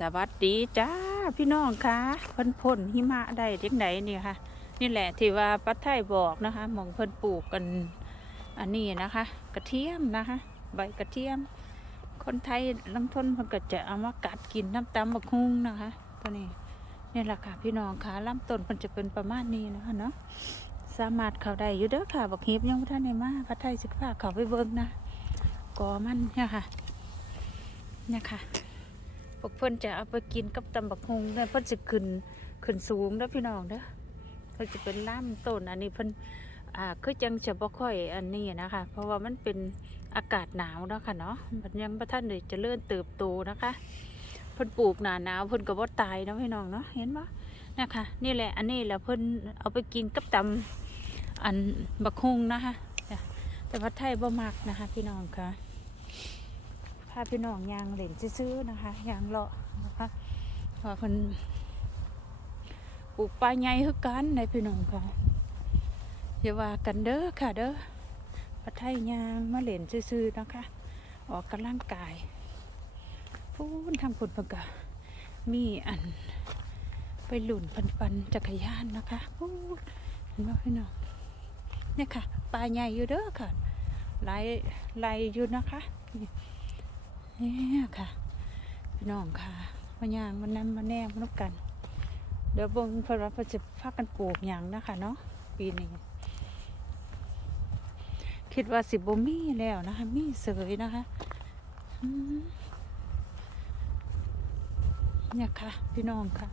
สวัสดีจ้าพี่น้องคะเพิ่นพ่นหิมะได้จังไหนนี่ค่ะ นี่แหละที่ว่าปัดไทยบอกนะคะมองเพิ่นปลูกกันอันนี้นะคะ กระเทียมนะคะ ใบกระเทียม คนไทยลังทนเพิ่นก็จะเอามากัดกินน้ำตำบักฮุงนะคะ ตัวนี้นี่แหละค่ะพี่น้องคะลำต้นเพิ่นจะเป็นประมาณนี้นะคะเนาะสามารถเข้าได้อยู่เด้อค่ะบักเห็บยังบ่ทันได้มาปัดไทยสิพาเข้าไปเบิ่งนะกอมันเนี่ยค่ะเนี่ยค่ะ วกเพิ่นจะเอาไปกินกับตำบักฮุงเนี่ยเพิ่นจะขึ้นขึ้นสูงเด้อพี่น้องเด้อเพิ่นจะเป็นล่ามต้นอันนี้เพิ่นอ่าคือจังจะบ่ค่อยอันนี้นะคะ เพราะว่ามันเป็นอากาศหนาวเนาะค่ะเนาะมันยังบ่ทันได้เจริญเติบโตนะคะเพิ่นปลูกหนาหนาวเพิ่นก็บ่ตายนะพี่น้องเนาะเห็นบ่นะคะ นี่แหละอันนี้แหละเพิ่นเอาไปกินกับตำอันบักฮุงนะคะแต่ว่าไทยบ่มักนะคะ พี่น้องค่ะาพี่น้องยางเหล่นซื้อนะคะยางเลาะนะคะว่าเพิ่นปลูกปลาใหญ่คือกันในพี่น้องค่ะอย่าว่ากันเด้อค่ะเด้อพัดไทยยางมาเหล่นซื้อนะคะ ออกกำลังกายพูนทางผลประกามีอันไปหลุนปันปันจักรยานนะคะพูนเห็นไหมพี่น้องเนี่ยค่ะปลาใหญ่อยู่เด้อค่ะไหลไหลอยู่นะคะ เนี่ยค่ะ พี่น้องค่ะมาย่างมันนั่นมาแนมมันนกกัน เดี๋ยวบ่งพนว่าเพจะพากันปลูกอย่างนะคะเนาะปีนี้คิดว่าสิบบมีแล้วนะคะ มีเสยนะคะเนี่ยค่ะ พี่น้องค่ะ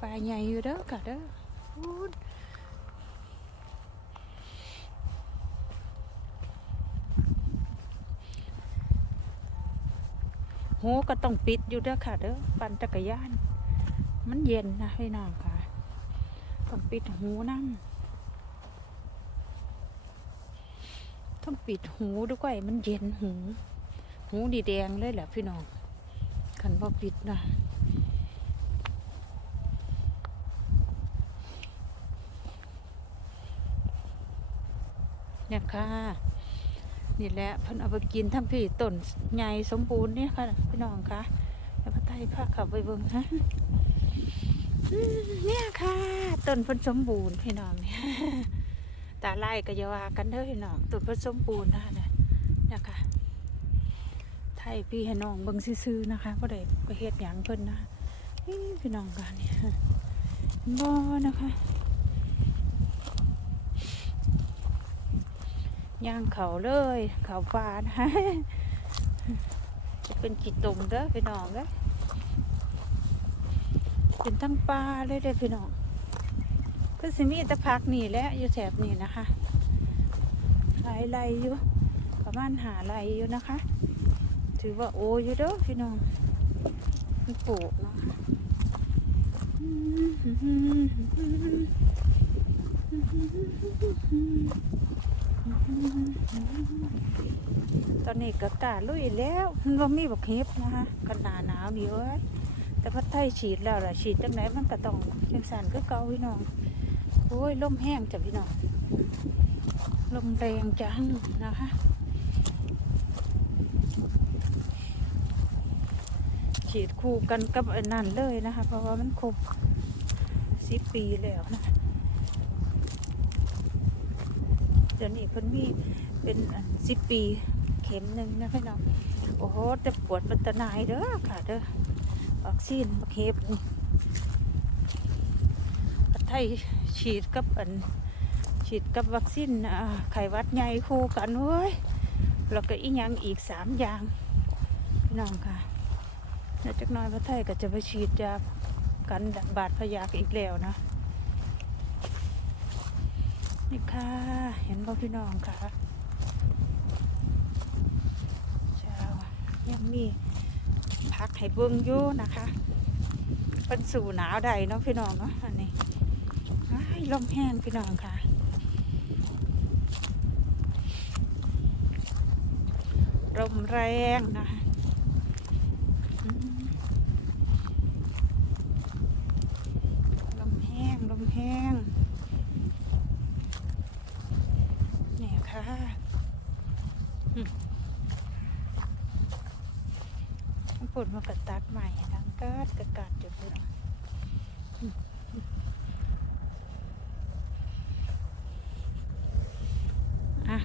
ปลาใหญ่อยู่เด้อค่ะเด้อ หูก็ต้องปิดอยู่เด้อค่ะเด้อปั่นจักรยาน มันเย็นนะพี่น้องค่ะ ต้องปิดหูนั่งต้องปิดหูด้วยมันเย็นหู หูดีแดงเลยแหละพี่น้องขันพอปิดนะเนี่ยค่ะ นี่แหละเพิ่นเอาไปกินทั้งพี่ต้นใหญ่สมบูรณ์เนี่ยค่ะพี่น้องค่ะแล้วพระไทยพาขับไปเบิ่งฮะเนี่ยค่ะต้นเพิ่นสมบูรณ์พี่น้องเนี่ยตาไล่ก็ยาวากันเด้อพี่น้องต้นเพิ่นสมบูรณ์นะเนี่ยนี่ยค่ะไทยพี่ให้น้องเบิ่งซื่อๆนะคะบ่ได้ไปเฮ็ดหยังเพิ่นนะพี่น้องกันเนี่ยบ่นะคะ ย่างเขาเลย เขาฟ้านะจะเป็นขีดตมเด้อพี่น้องเด้อเป็นทั้งปลาเลยเด้อพี่น้องก็สิมีตะพักนี่แหละอยู่แถบนี้นะคะหลายไรอยู่ประมาณหาไรอยู่นะคะ ถือว่าโออยู่เด้อพี่น้องมันปลูกเนาะ ตอนนี้ก็กาลุยแล้วมันว่ามีบักเห็บนะคะกันหนาหนาวนี่เอ้ยแต่พัดไทยฉีดแล้วล่ะฉีดจังไหนมันก็ต้องจังสันก็เกาพี่น้องโอ้ยลมแห้งจ้ะพี่น้องลมแรงจังนะคะฉีดคู่กันกับไอ้นั่นเลยนะคะ เพราะว่ามันครบสิบปีแล้วนะเดี๋ยวนี้เพิ่นมี เป็นสิบปีเข็มหนึ่งนะพี่น้องโอ้โหแต่ปวดป็นตนายเด้อค่ะเด้อวัคซีนบักเห็บนี่ประเทศไทยฉีดกับอันฉีดกับวัคซีนไข้วัดใหญ่คู่กันเว้ยแล้วก็อีกอย่างอีกสามอย่างพี่น้องค่ะแล้วจักน้อยพระไทยก็จะไปฉีดยากันบาดพยาธิอีกแล้วนะนี่ค่ะ เห็นบ่พี่น้องค่ะเช้ายัง มีพักให้เบิ่งอยู่นะคะเป็นสู่หนาวใดเนาะพี่น้องเนาะอันนี้อ้ลมแห้งพี่น้องค่ะ ลมแรงนะคะลมแห้งลมแห้งเนี่ยค่ะ อืมทั้งผลมันก็ตัดใหม่ทั้งกาดกระกัดอยู่พี่นอะ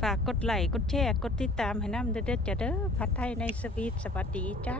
ฝากกดไลค์กดแชร์กดติดตามให้น้ำเด้อๆจะเด้อผัดไทยในสวีทสวัสดีจ้า